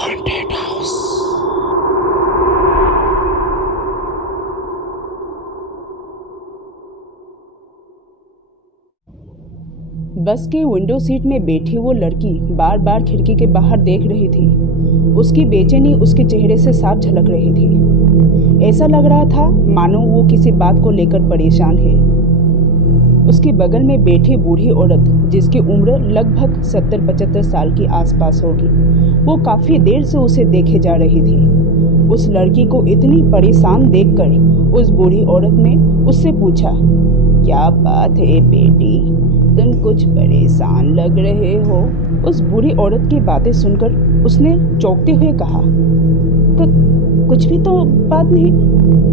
Haunted house. बस के window seat में बैठी वो लड़की बार बार खिड़की के बाहर देख रही थी। उसकी बेचैनी उसके चेहरे से साफ झलक रही थी। ऐसा लग रहा था मानो वो किसी बात को लेकर परेशान है। उसके बगल में बैठी बूढ़ी औरत, जिसकी उम्र लगभग 70-75 साल की आसपास होगी, वो काफ़ी देर से उसे देखे जा रही थी। उस लड़की को इतनी परेशान देखकर उस बूढ़ी औरत ने उससे पूछा, क्या बात है बेटी, तुम कुछ परेशान लग रहे हो? उस बूढ़ी औरत की बातें सुनकर उसने चौंकते हुए कहा, कुछ भी तो बात नहीं,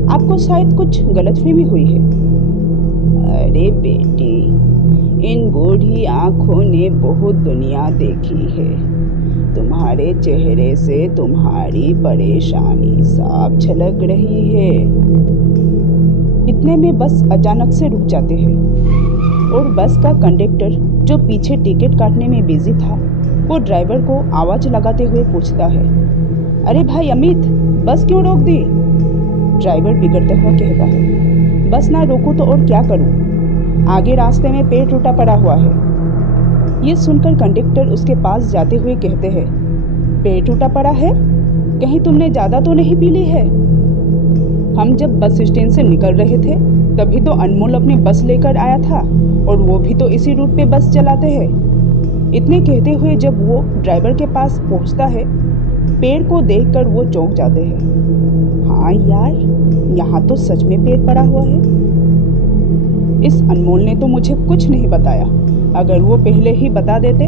आपको शायद कुछ गलतफहमी हुई है। अरे बेटी, इन बूढ़ी आंखों ने बहुत दुनिया देखी है। तुम्हारे चेहरे से तुम्हारी परेशानी साफ झलक रही है। इतने में बस अचानक से रुक जाते हैं और बस का कंडक्टर, जो पीछे टिकट काटने में बिजी था, वो ड्राइवर को आवाज़ लगाते हुए पूछता है, अरे भाई अमित, बस क्यों रोक दी? ड्राइवर बिगड़ता हुआ कहता है, बस ना रोकूं तो और क्या करूं? आगे रास्ते में पेड़ टूटा पड़ा हुआ है। ये सुनकर कंडक्टर उसके पास जाते हुए कहते हैं, पेड़ टूटा पड़ा है? कहीं तुमने ज़्यादा तो नहीं पी ली है? हम जब बस स्टैंड से निकल रहे थे तभी तो अनमोल अपनी बस लेकर आया था, और वो भी तो इसी रूट पे बस चलाते हैं। इतने कहते हुए जब वो ड्राइवर के पास पहुंचता है, पेड़ को देखकर वो चौंक जाते हैं। हाँ यार, यहाँ तो सच में पेड़ पड़ा हुआ है। इस अनमोल ने तो मुझे कुछ नहीं बताया। अगर वो पहले ही बता देते,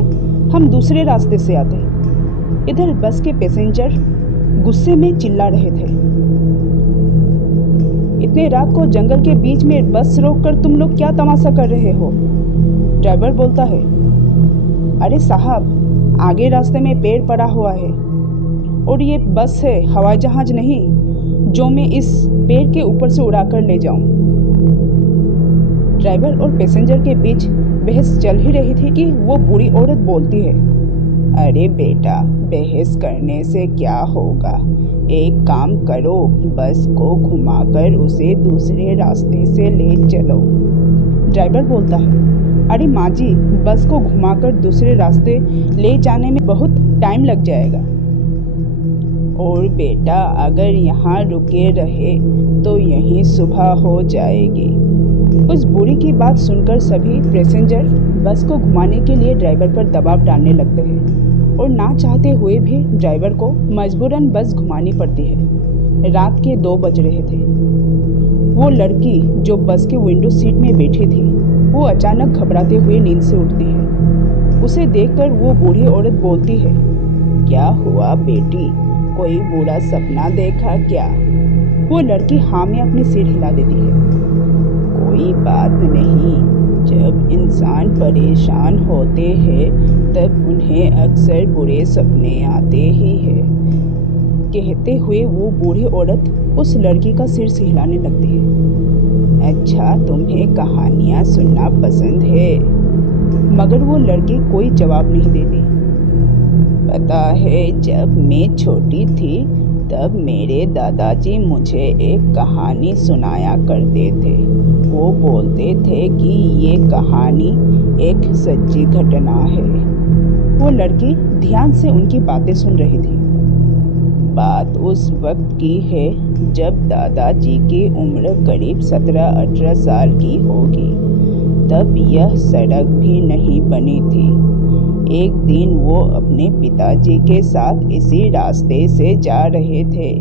हम दूसरे रास्ते से आते। इधर बस के पैसेंजर गुस्से में चिल्ला रहे थे, इतने रात को जंगल के बीच में बस रोककर तुम लोग क्या तमाशा कर रहे हो? ड्राइवर बोलता है, अरे साहब, आगे रास्ते में पेड़ पड़ा हुआ है और ये बस है, हवाई जहाज नहीं, जो मैं इस पेड़ के ऊपर से उड़ाकर ले जाऊं। ड्राइवर और पैसेंजर के बीच बहस चल ही रही थी कि वो बूढ़ी औरत बोलती है, अरे बेटा, बहस करने से क्या होगा? एक काम करो, बस को घुमाकर उसे दूसरे रास्ते से ले चलो। ड्राइवर बोलता है, अरे माँ जी, बस को घुमाकर दूसरे रास्ते ले जाने में बहुत टाइम लग जाएगा। और बेटा, अगर यहाँ रुके रहे तो यहीं सुबह हो जाएगी। उस बूढ़ी की बात सुनकर सभी पैसेंजर बस को घुमाने के लिए ड्राइवर पर दबाव डालने लगते हैं, और ना चाहते हुए भी ड्राइवर को मजबूरन बस घुमानी पड़ती है। रात के 2 बज रहे थे। वो लड़की जो बस के विंडो सीट में बैठी थी, वो अचानक घबराते हुए नींद से उठती है। उसे देखकर वो बूढ़ी औरत बोलती है, क्या हुआ बेटी, कोई बुरा सपना देखा क्या? वो लड़की हाँ में अपनी सिर हिला देती है, कोई बात नहीं, जब इंसान परेशान होते हैं तब उन्हें अक्सर बुरे सपने आते ही हैं। कहते हुए वो बूढ़ी औरत उस लड़की का सिर से हिलाने लगती है। अच्छा, तुम्हें कहानियाँ सुनना पसंद है? मगर वो लड़की कोई जवाब नहीं देती। पता है, जब मैं छोटी थी तब मेरे दादाजी मुझे एक कहानी सुनाया करते थे। वो बोलते थे कि ये कहानी एक सच्ची घटना है। वो लड़की ध्यान से उनकी बातें सुन रही थी। बात उस वक्त की है जब दादाजी की उम्र करीब 17-18 साल की होगी। तब यह सड़क भी नहीं बनी थी। एक दिन वो अपने पिताजी के साथ इसी रास्ते से जा रहे थे।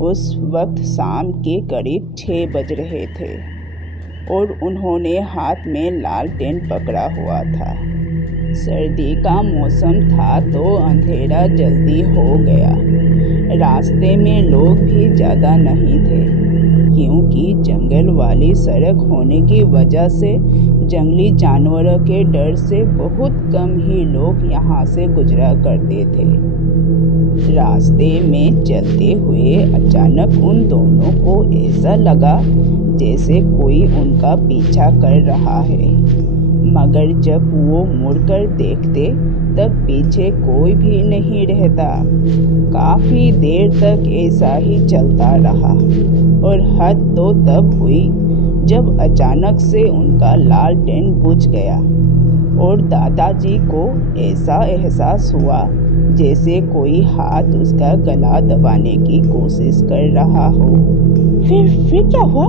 उस वक्त शाम के करीब 6 बज रहे थे और उन्होंने हाथ में लालटेन पकड़ा हुआ था। सर्दी का मौसम था तो अंधेरा जल्दी हो गया। रास्ते में लोग भी ज़्यादा नहीं थे, क्योंकि जंगल वाली सड़क होने की वजह से जंगली जानवरों के डर से बहुत कम ही लोग यहाँ से गुजरा करते थे। रास्ते में चलते हुए अचानक उन दोनों को ऐसा लगा जैसे कोई उनका पीछा कर रहा है, मगर जब वो मुड़कर देखते तक पीछे कोई भी नहीं रहता। काफी देर तक ऐसा ही चलता रहा और हद तो तब हुई जब अचानक से उनका लालटेन बुझ गया और दादाजी को ऐसा एहसास हुआ जैसे कोई हाथ उसका गला दबाने की कोशिश कर रहा हो। फिर क्या हुआ?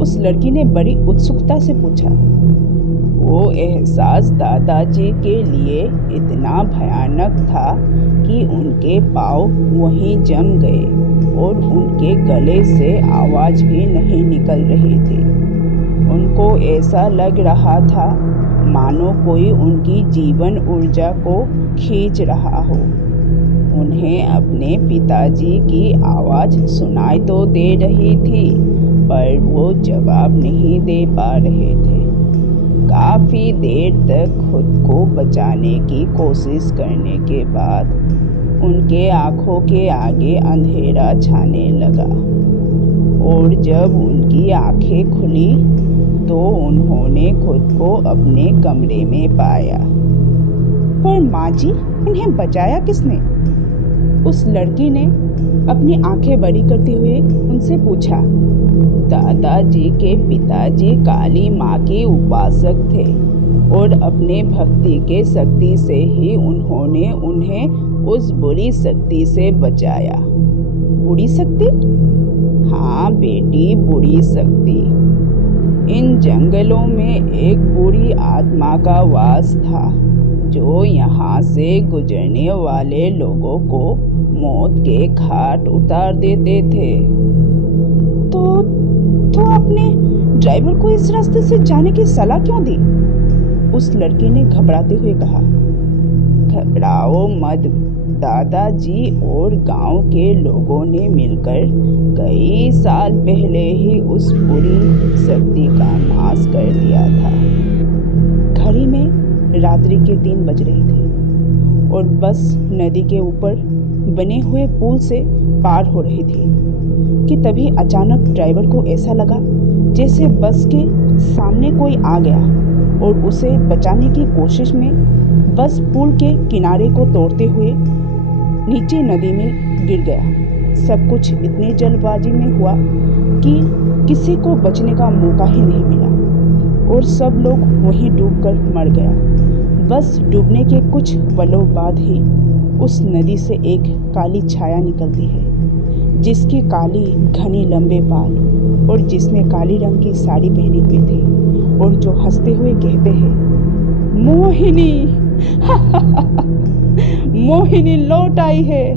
उस लड़की ने बड़ी उत्सुकता से पूछा। वो एहसास दादाजी के लिए इतना भयानक था कि उनके पाँव वहीं जम गए और उनके गले से आवाज़ भी नहीं निकल रही थी। उनको ऐसा लग रहा था मानो कोई उनकी जीवन ऊर्जा को खींच रहा हो। उन्हें अपने पिताजी की आवाज़ सुनाई तो दे रही थी, पर वो जवाब नहीं दे पा रहे थे। काफ़ी देर तक खुद को बचाने की कोशिश करने के बाद उनके आँखों के आगे अंधेरा छाने लगा और जब उनकी आँखें खुली तो उन्होंने खुद को अपने कमरे में पाया। पर माँ जी, उन्हें बचाया किसने? उस लड़की ने अपनी आंखें बड़ी करते हुए उनसे पूछा। दादाजी के पिताजी काली माँ के उपासक थे और अपने भक्ति के शक्ति से ही उन्होंने उन्हें उस बुरी शक्ति से बचाया। बुरी शक्ति? हाँ बेटी, बुरी शक्ति। इन जंगलों में एक बुरी आत्मा का वास था जो यहाँ से गुजरने वाले लोगों को मौत के घाट उतार देते थे। तो आपने ड्राइवर को इस रास्ते से जाने की सलाह क्यों दी? उस लड़की ने घबराते हुए कहा। घबराओ मत, दादाजी और गांव के लोगों ने मिलकर कई साल पहले ही उस बुरी शक्ति का नाश कर दिया था। घड़ी में रात्रि के 3 बज रहे थे और बस नदी के ऊपर बने हुए पुल से पार हो रही थी कि तभी अचानक ड्राइवर को ऐसा लगा जैसे बस के सामने कोई आ गया और उसे बचाने की कोशिश में बस पुल के किनारे को तोड़ते हुए नीचे नदी में गिर गया। सब कुछ इतनी जल्दबाजी में हुआ कि किसी को बचने का मौका ही नहीं मिला और सब लोग वहीं डूबकर मर गया। बस डूबने के कुछ पलों बाद ही उस नदी से एक काली छाया निकलती है जिसकी काली घनी लंबे बाल और जिसने काली रंग की साड़ी पहनी हुई थी और जो हंसते हुए कहते हैं, मोहिनी मोहिनी लौट आई है।